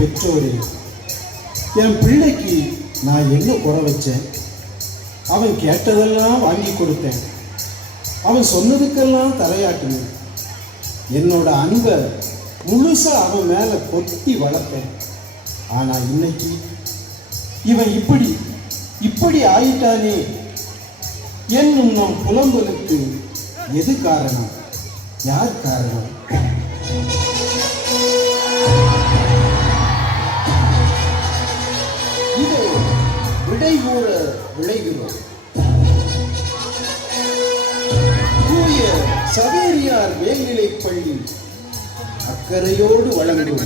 பெற்றோரே என் பிள்ளைக்கு நான் என்ன குறை வச்சேன்? அவன் கேட்டதெல்லாம் வாங்கி கொடுத்தேன். அவன் சொன்னதுக்கெல்லாம் தலையாட்டினேன் என்னோட அன்பை முழுசா அவன் மேலே கொத்தி வளர்த்தேன். ஆனால் இன்னைக்கு இவன் இப்படி இப்படி ஆயிட்டானே? என்னும் நம் புலம்பலுக்கு எது காரணம்? யார் காரணம்? கூற விளைகிறோம் தூய சவேரியார் மேல்நிலைப் பள்ளி அக்கறையோடு வழங்கும்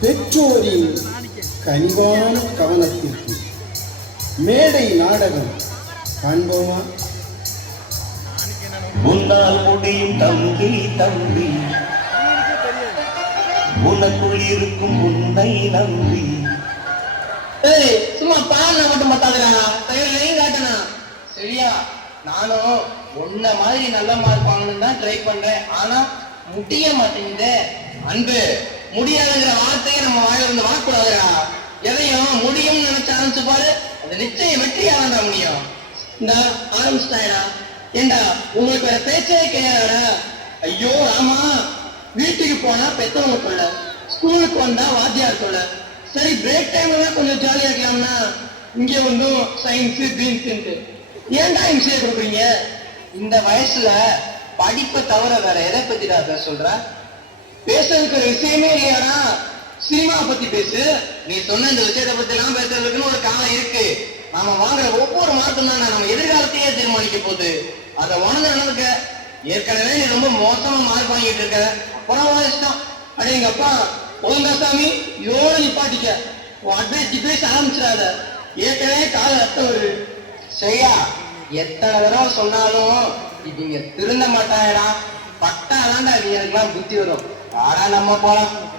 பெற்றோரின் கனிவான கவனத்திற்கு மேடை நாடகம் காண்போமா? உன்னால் முடியும் தம்பி தம்பி. உனக்குள் இருக்கும் உன்னை நம்பி. ஏய் சும்மா பாருன மட்டும் பத்தாதுடா. கையிலையும் காட்டணும் சரியா? நானும் உன்ன மாதிரி நல்ல மார்க் வாங்கணும்னு தான் ட்ரை பண்றேன். ஆனா முடிய மாட்டேங்குதே. அன்பு முடியாதுங்கிற வார்த்தையை நம்ம வாயில இருந்து வாக்கூடாதுடா எதையும் முடியும்னு நினைச்சு ஆரம்பிச்சு பாரு. அது நிச்சயம் வெற்றியாகடா முடியும். இந்த ஆரம்பிச்சிட்டாயடா. ஏண்டா உங்களுக்கு வேற பேச்சே கிடையாதா ஐயோ ஆமா வீட்டுக்கு போனா பெத்தவங்க சொல்ல ஸ்கூலுக்கு வந்தா வாத்தியார் சொல்ல சரி பிரேக் டைம்ல தான் கொஞ்சம் ஜாலியா இருக்கலாம்னா இங்க ஒன்றும் சயின்ஸ் பீன்ஸ் ஏன்டா இம்சையை கொடுக்குறீங்க? இந்த வயசுல படிப்பை தவிர வேற எதை பத்தி பேச சொல்ற? பேசுறதுக்கு ஒரு விஷயமே இல்லையாடா. சினிமா பத்தி பேசு. நீ சொன்ன இந்த விஷயத்தை பத்தி எல்லாம் பேசுறதுக்குன்னு ஒரு காலம் இருக்கு. நாம வாங்குற ஒவ்வொரு மாதம் தான் நம்ம எதிர்காலத்தையே தீர்மானிக்க போகுது. அதை உணர்ந்து நடந்துக்க ஏற்கனவே நீ ரொம்ப மோசமா மார்க் வாங்கிட்டு இருக்க. அப்புறம் உன் இஷ்டம். அடே எங்க அப்பா ஒழுங்கா சாமி இதோட நிப்பாட்டிக்க. உன் அட்வைஸ் டிபேஸ் ஆரம்பிச்சிடாத. ஏற்கனவே கால ரத்தம் வருது. சரியா? எத்தனை தடவை சொன்னாலும் இவங்க திருந்த மாட்டாயடா. பட்டாதான்டா இவங்களுக்குலாம் புத்தி வரும். ஆனா நம்ம போலாம்.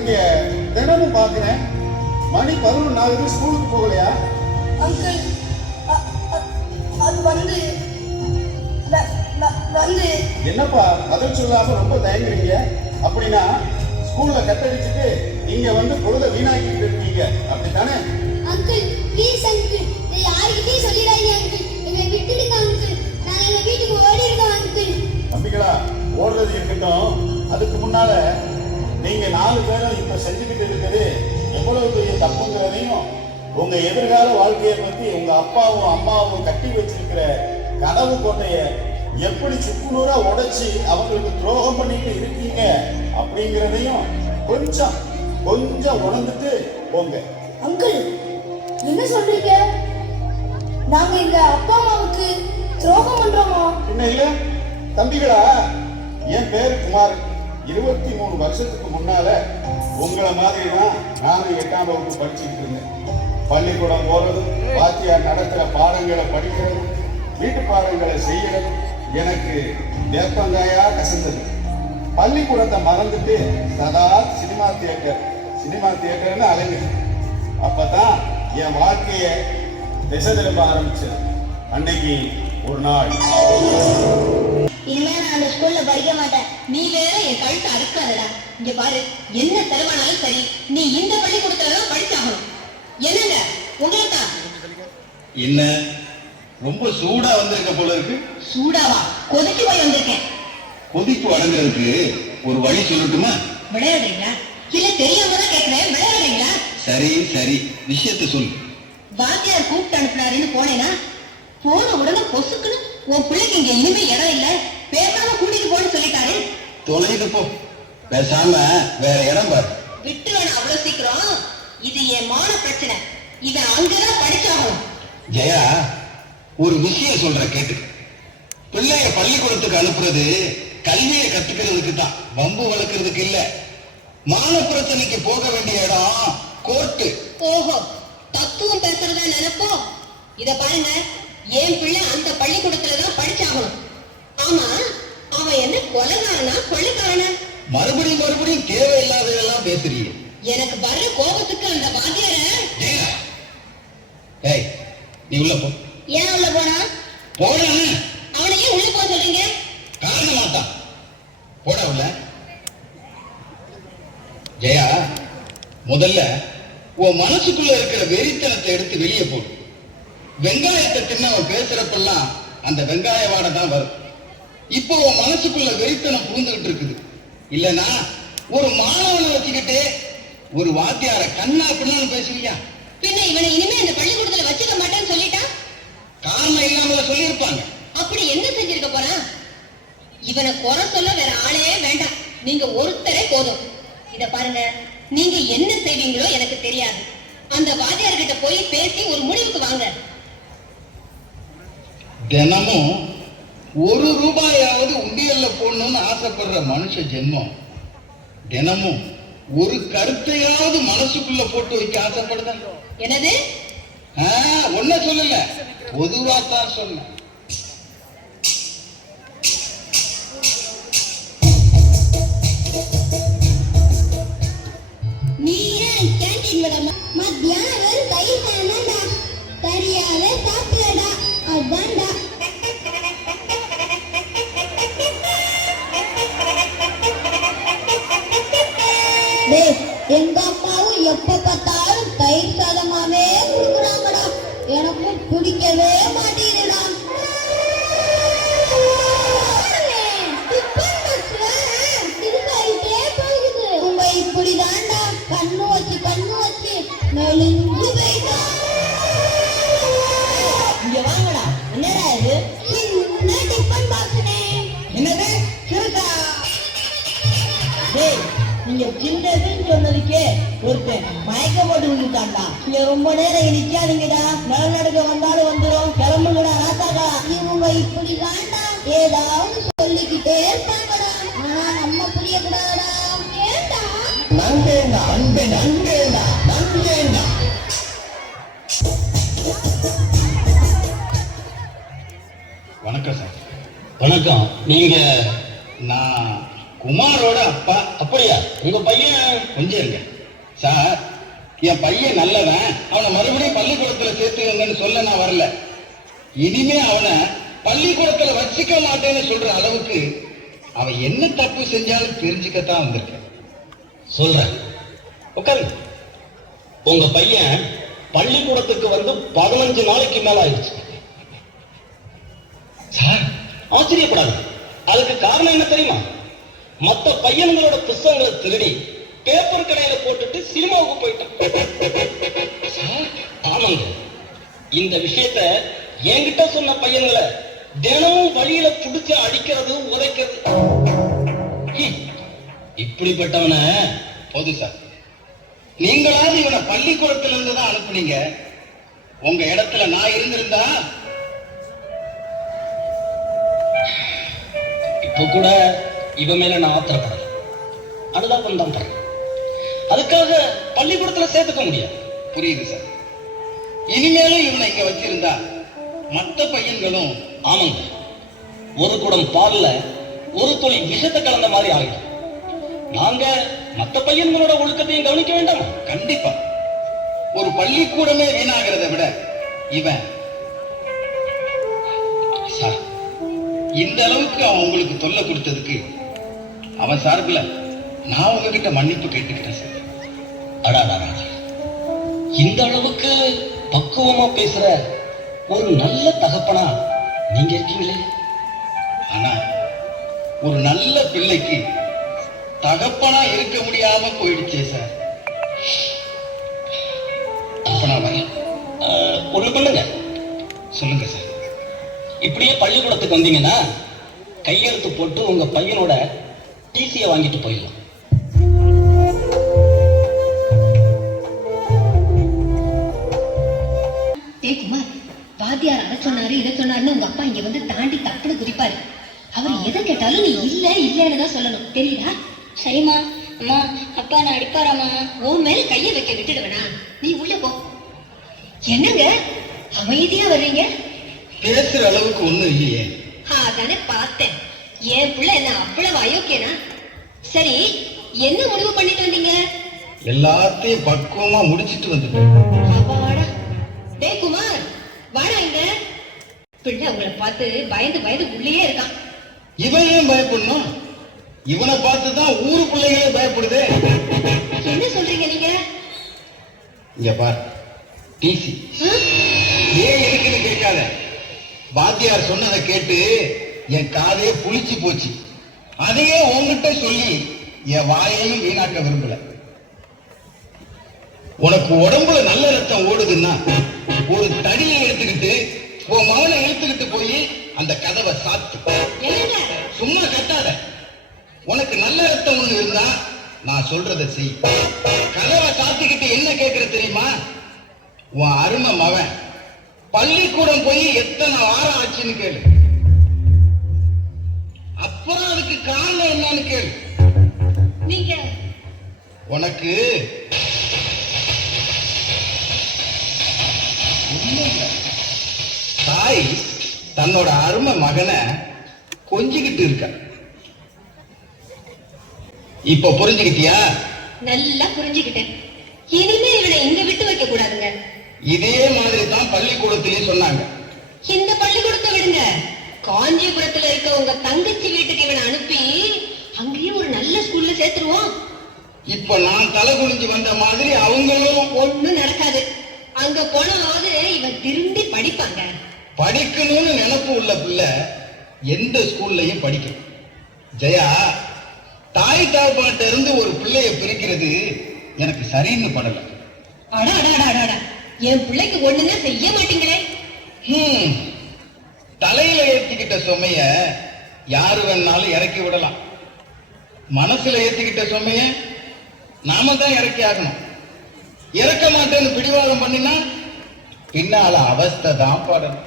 இங்க தினமும் பாக்குறேன் மணி பதினொன்று ஆகுது ஸ்கூலுக்கு போகலையா? அங்கிள் அது வந்து வந்து. என்னப்பா பதில் சொல்லாம ரொம்ப தயங்குறீங்க? அப்படின்னா ஸ்கூல்ல கட்டடிச்சுட்டு இங்க வந்து பொழுத வீணாக்கிட்டு இருக்கீங்க. அப்படித்தானே? Uncle please uncle. இதை யார்கிட்டயும் சொல்லிடாதீங்க அங்கிள். எங்களை விட்டுடுங்க அங்கிள். நான் எங்க வீட்டுக்கு ஓடிடுங்க அங்கிள். தம்பிகளா ஓடுறது இருக்கட்டும். அதுக்கு முன்னால நீங்க நாலு பேரும் இப்ப செஞ்சுக்கிட்டு இருக்கிறது எவ்வளவு பெரிய தப்புங்கிறதையும் உங்க எதிர்கால வாழ்க்கையை பத்தி உங்க அப்பாவும் அம்மாவும் கட்டி வச்சிருக்கிற கனவு கோட்டைய எப்படி சுக்குநூறா உடைச்சி அவங்களுக்கு துரோகம் பண்ணிட்டு இருக்கீங்க அப்படிங்கிறதையும் கொஞ்சம் கொஞ்சம் உணர்ந்துட்டு போங்க. அங்கிள் என்ன சொல்றீங்க? நாங்க எங்க அப்பா அம்மாவுக்கு துரோகம் பண்றோமா? என்ன இல்ல? தம்பிகளா? என் பேரு குமார் இருபத்தி மூணு வருஷத்துக்கு முன்னால உங்களை மாதிரி தான் நானும் எட்டாம் வகுப்பு படிச்சுக்கிட்டு இருந்தேன். பள்ளிக்கூடம் போறதும் வாத்தியார் நடத்துகிற பாடங்களை படிக்கிறதும் வீட்டு பாடங்களை செய்யறதும் எனக்கு வேப்பங்காயா கசந்தது. பள்ளிக்கூடத்தை மறந்துட்டு சதா சினிமா தியேட்டர் சினிமா தியேட்டர்னு அலைஞ்சு அப்பதான் என் வாழ்க்கையை திசை திரும்ப ஆரம்பிச்சது. அன்னைக்கு ஒரு நாள். இனிமே நான் அந்த ஸ்கூல்ல படிக்க மாட்டேன். நீ வேற என் கழுத்தை அறுக்காதடா. இங்க பாரு என்ன செலவானாலும் சரி நீ இந்த பள்ளிக்கூடத்துல தான் படிச்சாகணும். என்னங்க உங்களை தான் என்ன ரொம்ப சூடா வந்திருக்க போல இருக்கு. சூடாவா? கொதிச்சு போய் வந்திருக்கேன். கொதிப்பு அடங்குறதுக்கு ஒரு வழி சொல்லட்டுமா? விளையாடுறீங்களா? இல்ல தெரியாம தான் கேக்குறேன். விளையாடுறீங்களா? சரி சரி விஷயத்த சொல்லு. வாத்தியார் கூப்பிட்டு அனுப்புனாருன்னு போனேனா? போன உடனே பொசுக்குன்னு உன் பிள்ளைக்கு இங்க இனிமே இடம் இல்ல. பேசாம கூட்டிட்டு போன்னு சொல்லிட்டாரு. தொலைது போ. பேசாம வேற இடம் பாரு. விட்டு வேணும் அவ்வளவு சீக்கிரம். இது என் மான பிரச்சனை. இவன் அங்கதான் படிச்சாகணும். ஜெயா ஒரு விஷயம் சொல்ற கேட்டு. பிள்ளைய பள்ளிக்கூடத்துக்கு அனுப்புறது கல்வியை கத்துக்கிறதுக்கு தான். வம்பு வளர்க்கறதுக்கு இல்ல. மான பிரச்சனைக்கு போக வேண்டிய இடம் கோர்ட்டு. ஓஹோ தத்துவம் பேசுறதா நினைப்போ இத பாருங்க என் பிள்ளை அந்த பள்ளிக்கூடத்துல தான் படிச்சாகணும். ஆமா அவன் என்ன கொலைகாரனா கொள்ளைக்காரனா? மறுபடியும் மறுபடியும் தேவையில்லாததெல்லாம் பேசுறீங்க. எனக்கு வர்ற கோபத்துக்கு அந்த வாத்தியார? ஏய் நீ உள்ள போ. ஏன் உள்ள போனா? போடானே அவனை ஏன் உள்ள போக சொல்றீங்க? காரண மாட்டான் போடா உள்ள. ஜெயா முதல்ல உன் மனசுக்குள்ள இருக்கிற வெறித்தனத்தை எடுத்து வெளியே போடு. வெங்காயத்தை தின்னவன் பேசுறப்பெல்லாம் அந்த வெங்காய வாடை தான் வரும். இப்போ உன் மனசுக்குள்ள வெறித்தனம் புகுந்துகிட்டு இருக்குது. இல்லனா ஒரு மாணவனை வச்சுக்கிட்டு ஒரு வாத்தியார கண்ணா பின்னான்னு பேசுவியா? பின்ன இவனை இனிமே அந்த பள்ளிக்கூடத்துல வச்சுக்க மாட்டேன்னு சொல்லிட்டா? காரணம் இல்லாமல சொல்லியிருப்பாங்க. அப்படி என்ன செஞ்சிருக்க போறான்? இவனை குறை சொல்ல வேற ஆளே வேண்டாம். நீங்க ஒருத்தரே போதும். இத பாருங்க நீங்க என்ன செய்வீங்களோ எனக்கு தெரியாது. அந்த வாத்தியார்கிட்ட போய் பேசி ஒரு முடிவுக்கு வாங்க. தினமும் ஒரு ரூபாயாவது உண்டியல்ல போடணும்னு ஆசைப்படுற மனுஷ ஜென்மம் தினமும் ஒரு கருத்தையாவது மனசுக்குள்ள போட்டு வைக்க ஆசைப்படுதா? என்னது? ஒன்ன சொல்லல பொதுவா தான் விடாம மத்தியானம் தயிர் தானடா. சரியாவே சாப்பிடடா. அதான்டா. டேய் எங்க அப்பாவும் எப்ப பார்த்தாலும் தயிர் சாதமாவே கொடுக்குறாங்கடா. எனக்கும் பிடிக்கவே சின்னதுன்னு சொன்னதுக்கே ஒருத்தன் மயக்க போட்டு விழுந்தாண்டா நீங்க ரொம்ப நேரம் இங்க நிக்காதீங்கடா. நிலநடுக்க வந்தாலும் வந்துரும். கிளம்புங்கடா ராசாக்கா இவங்க இப்படிதான்டா. ஏதாவது சொல்லிக்கிட்டே இருப்பாங்கடா. ஆனா நம்ம ஏண்டா? அன்பே நங்கேண்டா நங்கேண்டா வணக்கம் சார். வணக்கம். நீங்க நான் குமாரோட அப்பா. அப்படியா? உங்க பையன் கொஞ்சம் இருங்க. சார் என் பையன் நல்லவன். அவனை மறுபடியும் பள்ளிக்கூடத்துல சேர்த்துக்கங்கன்னு சொல்ல நான் வரல. இனிமே அவனை பள்ளிக்கூடத்துல வச்சுக்க மாட்டேன்னு சொல்ற அளவுக்கு அவன் என்ன தப்பு செஞ்சாலும் தெரிஞ்சுக்கத்தான் வந்திருக்கேன். சொல்றேன். உட்காருங்க. உங்க பையன் பள்ளிக்கூடத்துக்கு வந்து பதினஞ்சு நாளைக்கு மேல ஆயிடுச்சு. சார் ஆச்சரியப்படாது அதுக்கு காரணம் என்ன தெரியுமா? மத்த பையன்களோட புஸ்தகங்களை திருடி பேப்பர் கடையில போட்டுட்டு சினிமாவுக்கு போயிட்டான். ஆமாங்க. இந்த விஷயத்த என்கிட்ட சொன்ன பையன்களை தினமும் வழியில புடிச்சு அடிக்கிறது உதைக்கிறது. இப்படிப்பட்டவன இப்படிப்பட்டவனை போது சார். நீங்களாவது இவனை பள்ளிக்கூடத்துல இருந்து தான் அனுப்புனீங்க. உங்க இடத்துல நான் இருந்திருந்தா இப்ப கூட இவன் மேல நான் ஆத்திரப்படல. அனுதாபம் தான் அதுக்காக பள்ளிக்கூடத்துல சேர்த்துக்க முடியாது. புரியுது சார் இனிமேலும் இவனை இங்க வச்சிருந்தா மத்த பையன்களும் ஆமாங்க. ஒரு குடம் பால்ல ஒரு துளி விஷத்தை கலந்த மாதிரி ஆகிடும் நாங்க மத்த பையன்களோட ஒழுக்கத்தையும் கவனிக்க வேண்டாம். கண்டிப்பா. ஒரு பள்ளிக்கூடமே வீணாகிறத விட இவன் சார் இந்த அளவுக்கு அவன் உங்களுக்கு தொல்லை கொடுத்ததுக்கு அவன் சார்பில் நான் உங்ககிட்ட மன்னிப்பு கேட்டுக்கிட்டேன் சார் அடாடா இந்த அளவுக்கு பக்குவமா பேசுற ஒரு நல்ல தகப்பனா நீங்க இருக்கீங்களே? ஆனா ஒரு நல்ல பிள்ளைக்கு தகப்பனா இருக்க முடியாம போயிடுச்சே சார் ஒண்ணு பண்ணுங்க சொல்லுங்க சார் இப்படியே பள்ளிக்கூடத்துக்கு வந்தீங்கன்னா கையெழுத்து போட்டு உங்க பையனோட டிசியை வாங்கிட்டு போயிடலாம். வாத்தியார் அதை சொன்னாரு இதை சொன்னாருன்னு உங்க அப்பா இங்க வந்து தாண்டி தப்புன்னு குறிப்பாரு அவர் எதை கேட்டாலும் நீ இல்ல இல்லன்னு தான் சொல்லணும். தெரியுதா? சரிம்மா. அம்மா அப்பா நான் அடிப்பாராமா உன் மேல் கைய வைக்க விட்டுடுவேனா? நீ உள்ள போ. என்னங்க? அமைதியா வர்றீங்க? பேசுற அளவுக்கு ஒண்ணும் இல்லையே. அதானே பார்த்தேன். என் பிள்ளை என்ன அவ்வளவு அயோக்கியனா? சரி என்ன முடிவு பண்ணிட்டு வந்தீங்க? எல்லாத்தையும் பக்குவமா முடிச்சிட்டு வந்துட்டேன். டேய் குமார் வாடா இங்க. பிள்ளை உங்களை பார்த்து பயந்து பயந்து உள்ளேயே இருக்கான். இவன் ஏன் பயப்படணும்? இவனை பார்த்து தான் ஊரு பிள்ளைகளே பயப்படுதே. என்ன சொல்றீங்க நீங்க? இங்க பார் டிசி? ஏன் இருக்குன்னு கேட்காத. வாத்தியார் சொன்னதை கேட்டு என் காதே புளிச்சு போச்சு. அதையே உன்கிட்ட சொல்லி என் வாயையும் வீணாக்க விரும்பல. உனக்கு உடம்புல நல்ல ரத்தம் ஓடுதுன்னா ஒரு தடியை எடுத்துக்கிட்டு உன் மகனை இழுத்துக்கிட்டு போய் அந்த கதவை சாத்து. சும்மா கத்தாத. உனக்கு நல்ல ரத்தம் ஒண்ணு இருந்தா நான் சொல்றத செய். கதவை சாத்திக்கிட்டு என்ன கேக்குற தெரியுமா? உன் அருமை மவன் பள்ளிக்கூடம் போய் எத்தனை வாரம் ஆச்சுன்னு கேளு. அப்புறம் அதுக்கு காரணம் என்னன்னு கேளு. நீங்க. உனக்கு. தாய் தன்னோட அருமை மகனை கொஞ்சிக்கிட்டு இருக்க. இப்ப புரிஞ்சுக்கிட்டியா? நல்லா புரிஞ்சுக்கிட்டேன். இனிமே இவனை இங்க விட்டு வைக்க கூடாதுங்க. இதே மாதிரி தான் பள்ளிக்கூடத்திலேயே சொன்னாங்க. இந்த பள்ளிக்கூடத்தை விடுங்க. காஞ்சிபுரத்துல இருக்க உங்க தங்கச்சி வீட்டுக்கு இவனை அனுப்பி அங்கேயும் ஒரு நல்ல ஸ்கூல்ல சேர்த்துருவோம். இப்ப நான் தலை குனிஞ்சு வந்த மாதிரி அவங்களும் ஒண்ணும் நடக்காது. அங்க போனாவது இவன் திரும்பி படிப்பாங்க. படிக்கணும்னு நினைப்பு உள்ள பிள்ளை எந்த ஸ்கூல்லையும் படிக்கும். ஜெயா தாய் தாய்ப்பாட்ட இருந்து ஒரு பிள்ளைய பிரிக்கிறது எனக்கு சரின்னு படல. அடா அடா அடா, அடா என் பிள்ளைக்கு ஒண்ணுங்க செய்ய மாட்டீங்களே. ஹம், தலையில ஏத்திக்கிட்ட சுமைய யாரு வேணாலும் இறக்கி விடலாம். மனசுல ஏத்திக்கிட்ட சுமைய நாம தான் இறக்கி ஆகணும். இறக்க மாட்டேன்னு பிடிவாதம் பண்ணினா பின்னால அவஸ்தை தான் படணும்.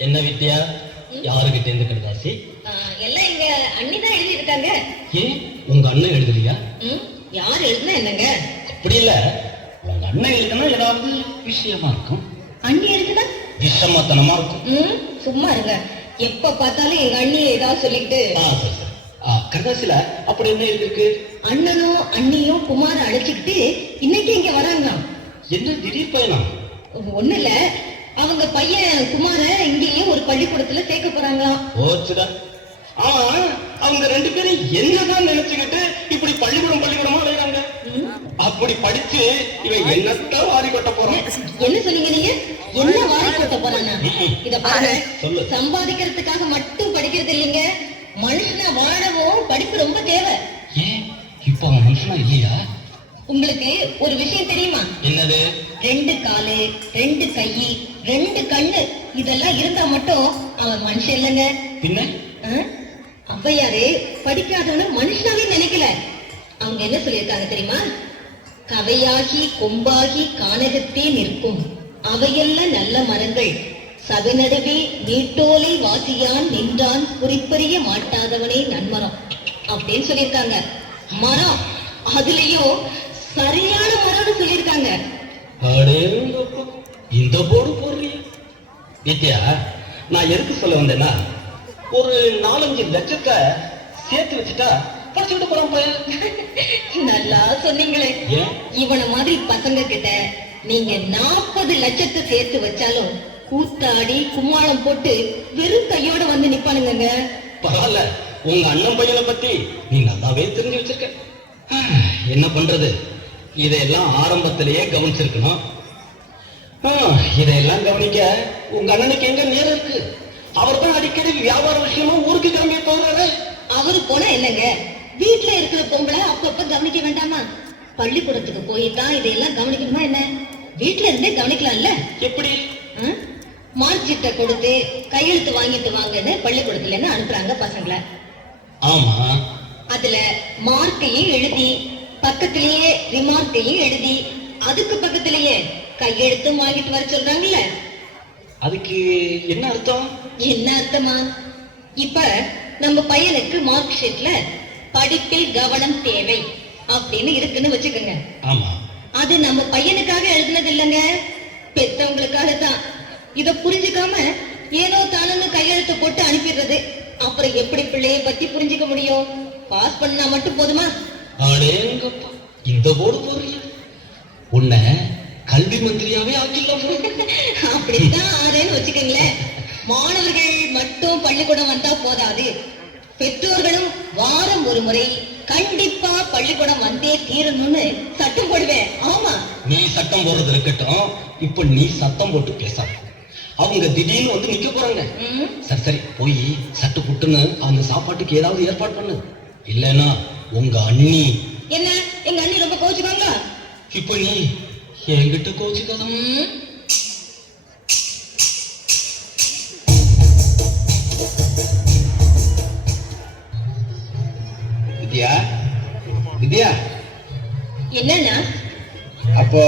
என்ன வித்யா? யாருகிட்ட இருந்து கடுதாசி எல்லாம் எங்க அண்ணி தான் எழுதி இருக்காங்க ஏன் உங்க அண்ணன் எழுதலையா? யார் எழுதுனா என்னங்க? அப்படி இல்ல. உங்க அண்ணன் எழுதுனா ஏதாவது விஷயமா இருக்கும். அண்ணி எழுதுனா? விஷமத்தனமா இருக்கும். சும்மா இருங்க. எப்ப பார்த்தாலும் எங்க அண்ணி ஏதாவது. ஆ, கடுதாசில அப்படி என்ன எழுதிருக்கு அண்ணனும் அண்ணியும் குமார அழைச்சுக்கிட்டு இன்னைக்கு இங்க வராங்களாம். என்ன திடீர் பயணம்? ஒண்ணு இல்ல அவங்க பையன் குமார இங்கேயே ஒரு பள்ளிக்கூடத்துல சேர்க்க போறாங்களாம். போச்சுடா. ஆமா அவங்க ரெண்டு பேரும் என்னதான் நினைச்சுக்கிட்டு இப்படி பள்ளிக்கூடம் பள்ளிக்கூடமா அலையறாங்க அப்படி படிச்சு இவன் என்னத்தான் வாரி கொட்ட போறான் என்ன சொன்னீங்க நீங்க? என்ன வாரி போட்ட போறானா? இத சொல்லு. சம்பாதிக்கிறதுக்காக மட்டும் படிக்கிறது இல்லைங்க. மனுஷனா வாழவும் படிப்பு ரொம்ப தேவை. இப்ப அவன் மனுஷனா இல்லையா? உங்களுக்கு ஒரு விஷயம் தெரியுமா? என்னது? ரெண்டு காலு ரெண்டு கை ரெண்டு கண்ணு. இதெல்லாம் இருந்தா மட்டும் அவன் மனுஷன் இல்லைங்க. பின்ன? ஔவையாரு படிக்காதவன மனுஷனாவே நினைக்கல. அவங்க என்ன சொல்லியிருக்காங்க தெரியுமா? கவையாகி கொம்பாகி கானகத்தே நிற்கும். அவையெல்லாம் நல்ல மரங்கள். சவிநடுவே நீட்டோலை வாசியான் நின்றான் குறிப்பறிய மாட்டாதவனே நன்மரம். அப்படின்னு சொல்லியிருக்காங்க. மரம். அதுலயும் சரியான மரம்னு சொல்லியிருக்காங்க. இந்த போர்டு போடுறிய வித்யா நான் எதுக்கு சொல்ல வந்தேன்னா ஒரு நாலஞ்சு லட்சத்தை சேர்த்து வச்சுட்டா படிச்சுட்டு போறான் நல்லா சொன்னீங்களே. இவன மாதிரி பசங்க கிட்ட நீங்க நாற்பது லட்சத்தை சேர்த்து வச்சாலும் கூத்தாடி கும்மாளம் போட்டு வெறும் கையோட வந்து நிப்பானுங்க பரவாயில்ல. உங்க அண்ணன் பையனை பத்தி நீ நல்லாவே தெரிஞ்சு வச்சிருக்க. என்ன பண்றது? இதையெல்லாம் ஆரம்பத்திலேயே கவனிச்சிருக்கணும். இதையெல்லாம் கவனிக்க உங்க அண்ணனுக்கு எங்க நேரம் இருக்கு? அவர் தான் அடிக்கடி வியாபார விஷயமா ஊருக்கு கிளம்பிய போகிறாரு அவரு போனா என்னங்க? வீட்டுல இருக்கிற பொம்பளை அப்பப்ப கவனிக்க வேண்டாமா? பள்ளிக்கூடத்துக்கு போய் தான் இதையெல்லாம் கவனிக்கணுமா என்ன? வீட்டுல இருந்தே கவனிக்கலாம்ல? எப்படி? ஆ? மார்க் ஷீட்டை கொடுத்து கையெழுத்து வாங்கிட்டு வாங்கன்னு பள்ளிக்கூடத்துல இருந்து அனுப்புறாங்க பசங்களை. ஆமா. அதுல மார்க்கையும் எழுதி பக்கத்திலேயே ரிமார்க்கையும் எழுதி அதுக்கு பக்கத்திலேயே கையெழுத்தும் வாங்கிட்டு வர சொல்றாங்கல்ல? அதுக்கு என்ன அர்த்தம்? என்ன அர்த்தமா? இப்ப நம்ம பையனுக்கு மார்க் ஷீட்ல படிப்பில் கவனம் தேவை அப்படின்னு இருக்குன்னு வச்சுக்கோங்க. ஆமா. அது நம்ம பையனுக்காக எழுதுனது இல்லைங்க. பெத்தவங்களுக்காக தான் இத புரிஞ்சுக்காம ஏனோ தானன்னு கையெழுத்து போட்டு அனுப்பிடுறது. அப்புறம் எப்படி பிள்ளைய பத்தி புரிஞ்சுக்க முடியும்? பாஸ் பண்ணா மட்டும் போதுமா? இந்த போர்டு போடுறிய உன்னை கல்வி மந்திரியாவே ஆக்கிடலாம். போல. அப்படித்தான் ஆறேன்னு வச்சுக்கோங்களேன். மாணவர்கள் மட்டும் பள்ளிக்கூடம் வந்தா போதாது. பெற்றோர்களும் வாரம் ஒரு முறை கண்டிப்பா பள்ளிக்கூடம் வந்தே தீரணும்னு சட்டம் போடுவேன். ஆமா. நீ சட்டம் போடுறது இருக்கட்டும். இப்ப நீ சத்தம் போட்டு பேசாத. அவங்க திடீர்னு வந்து நிக்க போறாங்க. சரி சரி போய் சட்டு புட்டுன்னு அவங்க சாப்பாட்டுக்கு ஏதாவது ஏற்பாடு பண்ணு. இல்லைன்னா உங்க அண்ணி. என்ன? எங்க அண்ணி ரொம்ப கோச்சுக்காங்களா இப்ப நீ என்கிட்ட கோச்சுக்காதம் ம், வித்யா? வித்யா? என்னன்னா அப்போ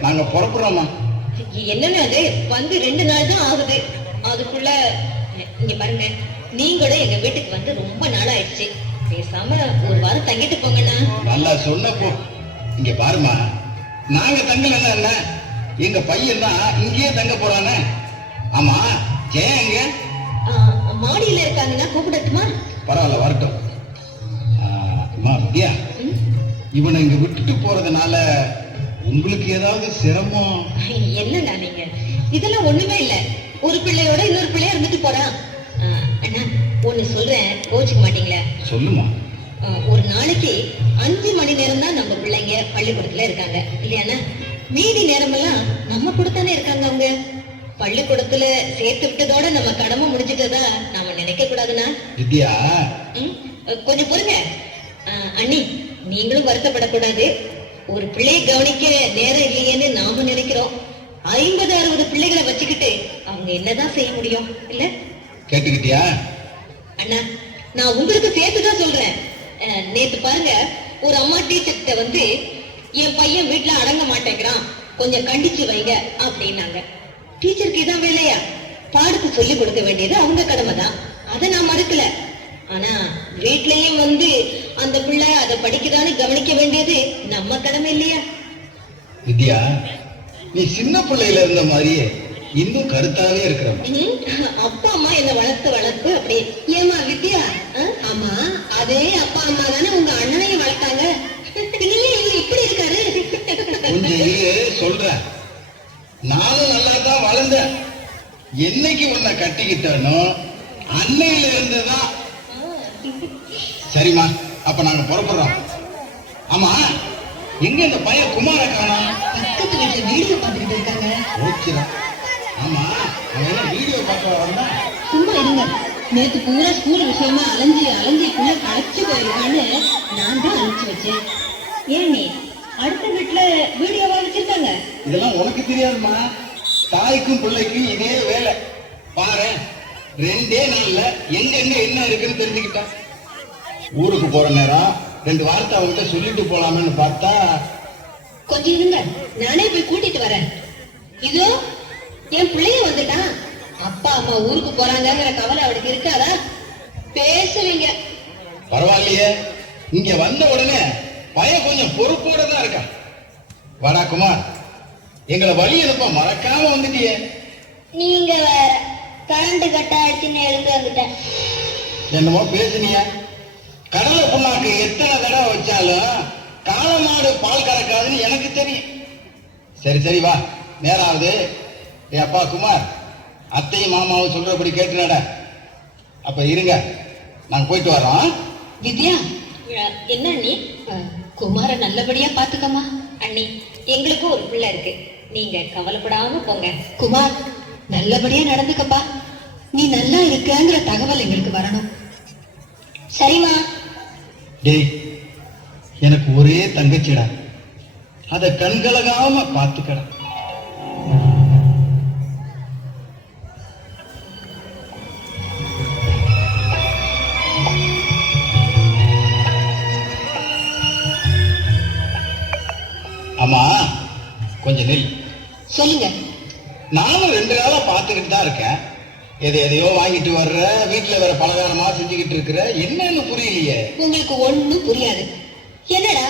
நாங்க புறப்படுறோமா என்னன்னா அது வந்து ரெண்டு நாள் தான் ஆகுது. அதுக்குள்ள இங்க பாருங்க நீங்களும் எங்க வீட்டுக்கு வந்து ரொம்ப நாள் ஆயிடுச்சு பேசாம ஒரு வாரம் தங்கிட்டு போங்கண்ணா. நல்லா சொன்னப்போ இங்க பாருமா நாங்க தங்கலன்னா என்ன? எங்க பையன் தான் இங்கேயே தங்க போறானே. ஆமா ஜெயம் எங்க? மாடியில இருக்காங்கன்னா கூப்பிடட்டுமா? பரவாயில்ல வரட்டும். ம்? இவனை இங்க விட்டுட்டு போறதுனால உங்களுக்கு ஏதாவது சிரமம்? என்னண்ணா நீங்க? இதெல்லாம் ஒண்ணுமே இல்ல. ஒரு பிள்ளையோட இன்னொரு பிள்ளைய இருந்துட்டு போறான். அண்ணா ஒண்ணு சொல்றேன் கோச்சுக்க மாட்டீங்களா? சொல்லுமா? ஒரு நாளைக்கு அஞ்சு மணி நேரம் தான் நம்ம பிள்ளைங்க பள்ளிக்கூடத்துல இருக்காங்க. இல்லையாண்ணா? மீதி நேரமெல்லாம் நம்ம கூட தானே இருக்காங்க அவங்க. பள்ளிக்கூடத்துல சேர்த்து விட்டதோட நம்ம கடமை முடிஞ்சிட்டதா நாம நினைக்க கூடாதுண்ணா? வித்யா கொஞ்சம் பொறுங்க. அண்ணி நீங்களும் வருத்தப்படக்கூடாது. ஒரு பிள்ளையை கவனிக்க நேரம் இல்லையேன்னு நாம நினைக்கிறோம். ஐம்பது அறுபது பிள்ளைகளை வச்சுக்கிட்டு அவங்க என்னதான் செய்ய முடியும்? இல்ல? கேட்டுக்கிட்டியா? அண்ணா நான் உங்களுக்கு சேர்த்துதான் சொல்றேன். நேத்து பாருங்க ஒரு அம்மா டீச்சர்கிட்ட வந்து என் பையன் வீட்டுல அடங்க மாட்டேங்கிறான். கொஞ்சம் கண்டிச்சு வைங்க அப்படின்னாங்க. டீச்சருக்கு இதான் வேலையா? பாடத்தை சொல்லி கொடுக்க வேண்டியது அவங்க கடமை தான் அதை நான் மறுக்கல. ஆனா வீட்லயும் வந்து அந்த பிள்ளை அதை படிக்குதான்னு கவனிக்க வேண்டியது நம்ம கடமை இல்லையா? வித்யா நீ சின்ன பிள்ளையில இருந்த மாதிரியே இன்னும் கருத்தாவே இருக்கிறவன் ம், அப்பா அம்மா என்ன வளர்த்து வளர்ப்பு அப்படி ஏமா வித்யா ஆமா அதே அப்பா அம்மா தானே உங்க அண்ணனையும் வளர்த்தாங்க. இல்லையே இவர் இப்படி இருக்காரு? சொல்றேன். நானும் நல்லா தான் வளர்ந்தேன். என்னைக்கு உன்னை கட்டிக்கிட்டானோ அன்னையில இருந்துதான் சரிம்மா அப்ப நாங்க புறப்படுறோம். ஆமா எங்க இந்த பையன் குமார காணோம்? பக்கத்து வீட்டுல வீடியோ பார்த்துட்டு இருக்காங்க. ஆமா அவன் வீடியோ பார்க்க வந்தான் சும்மா இருங்க. நேத்து பூரா ஸ்கூல் விஷயமா அலைஞ்சி அலைஞ்சி புள்ள களைச்சு போயிருக்கான்னு நான் தான் அனுப்பிச்சு வச்சேன். ஏன் நீ? அடுத்த வீட்டுல வீடியோவா வச்சிருக்காங்க. இதெல்லாம் உனக்கு தெரியாதுமா தாய்க்கும் பிள்ளைக்கும் இதே வேலை. பாரு ரெண்டே நாள்ல எங்க எங்க என்ன இருக்குன்னு தெரிஞ்சுக்கிட்டேன் ஊருக்கு போற நேரம் ரெண்டு வார்த்தை அவங்ககிட்ட சொல்லிட்டு போலாமேன்னு பார்த்தா கொஞ்சம் இருங்க நானே போய் கூட்டிட்டு வரேன். இதோ என் பிள்ளைய வந்துட்டான். அப்பா அம்மா ஊருக்கு போறாங்கங்கிற கவலை அவளுக்கு இருக்காதா? பேசுவீங்க. பரவாயில்லையே. இங்க வந்த உடனே பையன் கொஞ்சம் பொறுப்போட தான் இருக்கான். வாடா குமார். எங்களை வழி அனுப்ப மறக்காம வந்துட்டியே. நீங்க வேற கரண்ட் கட்ட அடிச்சுன்னு எழுந்து வந்துட்டேன். என்னமோ பேசுனியா கடலை புண்ணாக்கு எத்தனை தடவை வச்சாலும் காளமாடு பால் கறக்காதுன்னு எனக்கு தெரியும். சரி சரி வா. ஆகுது. ஏ அப்பா குமார். அத்தையும் மாமாவும் சொல்றபடி கேட்டு நட அப்ப இருங்க நாங்க போயிட்டு வரோம் வித்யா என்ன அண்ணி? குமார நல்லபடியா பாத்துக்கம்மா. அண்ணி எங்களுக்கும் ஒரு பிள்ளை இருக்கு. நீங்க கவலைப்படாம போங்க. குமார் நல்லபடியா நடந்துக்கப்பா. நீ நல்லா இருக்கங்கிற தகவல் எங்களுக்கு வரணும். சரிம்மா. டேய் எனக்கு ஒரே தங்கச்சிடா. அத கண்கலகாம பாத்துக்கடா. நானும் ரெண்டு நாளா பார்த்துக்கிட்டு தான் இருக்கேன். எதை எதையோ வாங்கிட்டு வர்ற வீட்டுல வேற பலகாரமா செஞ்சுக்கிட்டு இருக்கிற என்னன்னு புரியலையே. உங்களுக்கு ஒண்ணும் புரியாது. என்னடா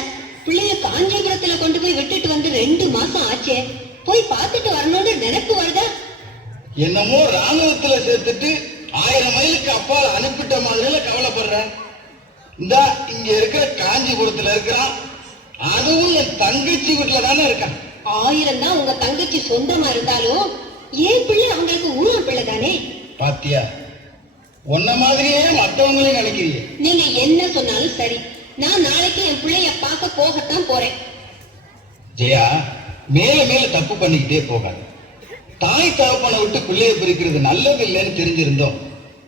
பிள்ளைய காஞ்சிபுரத்துல கொண்டு போய் விட்டுட்டு வந்து ரெண்டு மாசம் ஆச்சே? போய் பார்த்துட்டு வரணும்னு நினைப்பு வருதா? என்னமோ ராணுவத்துல சேர்த்துட்டு ஆயிரம் மைலுக்கு அப்பால் அனுப்பிட்ட மாதிரில கவலைப்படுற. இந்த இங்க இருக்கிற காஞ்சிபுரத்துல இருக்கிறான். அதுவும் என் தங்கச்சி வீட்டுல தானே இருக்கான். ஆயிரம் தான் உங்க தங்கச்சி சொந்தமா இருந்தாலும் ஏன் பிள்ளை அவங்களுக்கு ஊழ பிள்ளை தானே? பாத்தியா உன்ன மாதிரியே மத்தவங்களையும் நினைக்கிறீங்க. நீங்க என்ன சொன்னாலும் சரி. நான் நாளைக்கு என் பிள்ளைய பார்க்க போகத்தான் போறேன். ஜெயா மேல மேல தப்பு பண்ணிக்கிட்டே போகாது. தாய் தகப்பனை விட்டு பிள்ளைய பிரிக்கிறது நல்லது இல்லைன்னு தெரிஞ்சிருந்தோம்.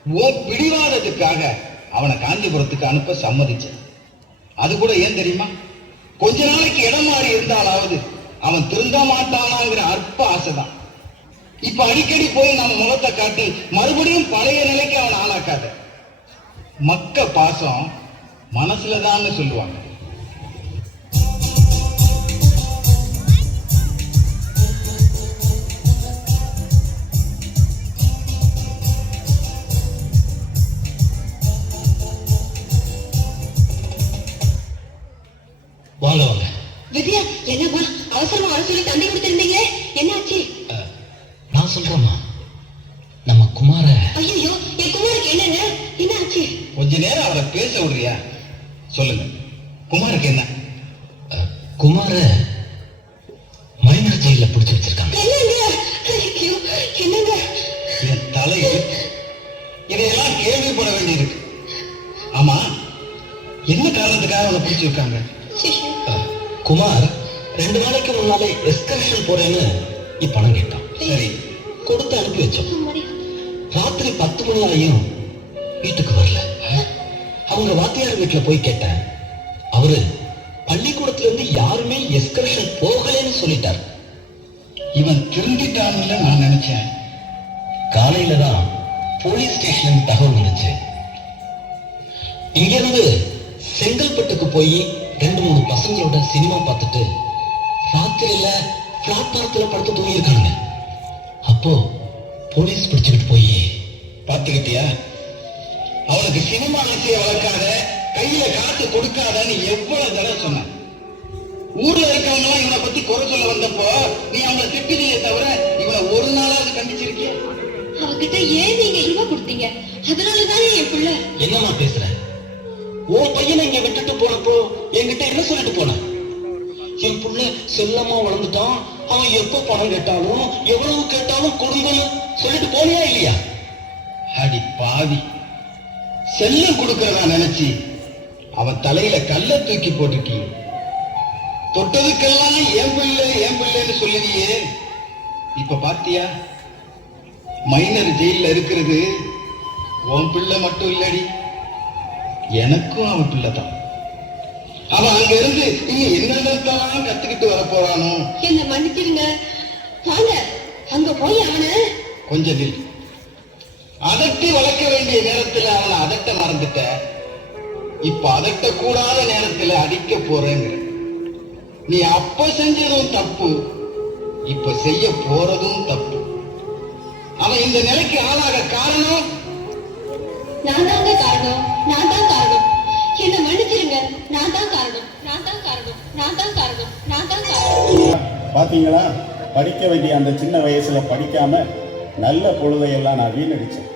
உன் பிடிவாதத்துக்காக அவனை காஞ்சிபுரத்துக்கு அனுப்ப சம்மதிச்சேன். அது கூட ஏன் தெரியுமா? கொஞ்ச நாளைக்கு இடம் மாறி இருந்தாலாவது அவன் திருந்த மாட்டானாங்கிற அற்ப ஆசைதான். இப்ப அடிக்கடி போய் நம்ம முகத்தை காட்டி மறுபடியும் பழைய நிலைக்கு அவன் ஆளாக்காத. மக்க பாசம் மனசுலதான்னு சொல்லுவாங்க. குமார. ஐயோ என் குமாருக்கு என்னங்க? என்னாச்சு? கொஞ்ச நேரம் அவரை பேச விடுறியா? சொல்லுங்க. குமாருக்கு என்ன? குமார மைனர் ஜெயில பிடிச்சு வச்சிருக்காங்க. என்னங்க? என் தலையில் இதையெல்லாம் கேள்விப்பட வேண்டியிருக்கு. ஆமா என்ன காரணத்துக்காக அவனை பிடிச்சி இருக்காங்க ஐயோ. அஹ், குமார் ரெண்டு நாளைக்கு முன்னாலே எஸ்கர்ஷன் போறேன்னு இப்பணம் வீட்டில் போய் கேட்டேன். அவரு பள்ளிக்கூடத்திலிருந்து யாருமே எஸ்கர்ஷன் போகலன்னு சொல்லிட்டார். இவன் திருந்திட்டான்னு நான் நினைச்சேன். காலையில தான் போலீஸ் ஸ்டேஷன் தகவல் வந்துச்சு. இங்கிருந்து செங்கல்பட்டுக்கு போய் ரெண்டு மூணு பசங்களோட சினிமா பார்த்துட்டு ராத்திரியில பிளாட்பாரத்துல படுத்து தூங்கியிருக்காங்க அப்போ போலீஸ் பிடிச்சுக்கிட்டு போய் பார்த்துக்கிட்டியா? அவளுக்கு சினிமா ஆசையை வளர்க்காத கையில காசு கொடுக்காதன்னு எவ்வளவு தடவை சொன்னான் ஊர்ல இருக்கவங்க இவனை பத்தி குறை சொல்ல வந்தப்போ நீ அவனை திட்டுதியே தவிர இவனை ஒரு நாளாவது கண்டிச்சிருக்கிய? அவகிட்ட ஏன் நீங்க ரூபா கொடுத்தீங்க? அதனாலதானே என் பிள்ளை. என்னம்மா பேசுற? உன் பையனை இங்க விட்டுட்டு போனப்போ என்கிட்ட என்ன சொல்லிட்டு போன? என் புள்ள செல்லமா வளர்ந்துட்டான். அவன் எப்ப பணம் கேட்டாலும் எவ்வளவு கேட்டாலும் கொடுங்கன்னு சொல்லிட்டு போனியா இல்லையா? அடி பாவி. செல்லம் கொடுக்கறதா நினைச்சு அவன் தலையில கல்ல தூக்கி போட்டுட்டீங்க தொட்டதுக்கெல்லாம் என் பிள்ளை என் பிள்ளைன்னு சொல்லுவியே இப்ப பாத்தியா? மைனர் ஜெயில இருக்கிறது உன் பிள்ளை மட்டும் இல்லடி. எனக்கும் அவன் பிள்ளை தான். அவன் அங்க இருந்து இங்க என்னென்னத்தெல்லாம் கத்துக்கிட்டு வர போறானோ? என்ன மன்னிச்சிருங்க வாங்க அங்க போய் அவனை கொஞ்சம் அதட்டி வளர்க்க வேண்டிய நேரத்துல அவனை அதட்ட மறந்துட்ட. இப்ப அதட்ட கூடாத நேரத்துல அடிக்க போறேங்கிற நீ அப்ப செஞ்சதும் தப்பு இப்ப செய்ய போறதும் தப்பு. அவன் இந்த நிலைக்கு ஆளாக காரணம்? நான் தாங்க காரணம் நான் தான் காரணம். என்ன மன்னிச்சிருங்க நான் தான் காரணம் நான் தான் காரணம் நான் தான் காரணம் நான் தான் காரணம். பாத்தீங்களா? படிக்க வேண்டிய அந்த சின்ன வயசுல படிக்காம நல்ல பொழுதையெல்லாம் நான் வீணடிச்சேன்.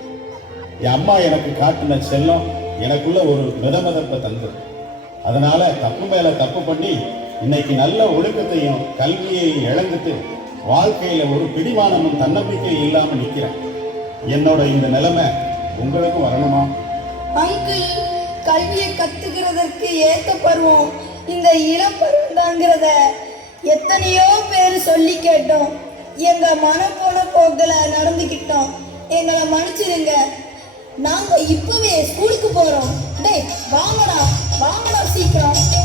என் அம்மா எனக்கு காட்டின செல்லம் எனக்குள்ள ஒரு மிதமதப்பை தந்தது. அதனால தப்பு மேல தப்பு பண்ணி இன்னைக்கு நல்ல ஒழுக்கத்தையும் கல்வியையும் இழந்துட்டு வாழ்க்கையில ஒரு பிடிமானமும் தன்னம்பிக்கையும் இல்லாம நிக்கிறேன். என்னோட இந்த நிலைமை உங்களுக்கும் வரணுமா? அங்கிள் கல்வியை கத்துக்கிறதற்கு ஏத்த பருவம் இந்த இளம் பருவம் தாங்கிறத எத்தனையோ பேர் சொல்லி கேட்டோம். எங்க மனம் போன போக்கில் நடந்துக்கிட்டோம் எங்களை மன்னிச்சிருங்க. நாங்க இப்பவே ஸ்கூலுக்கு போறோம். டேய் வாங்கடா வாங்கடா சீக்கிரம்.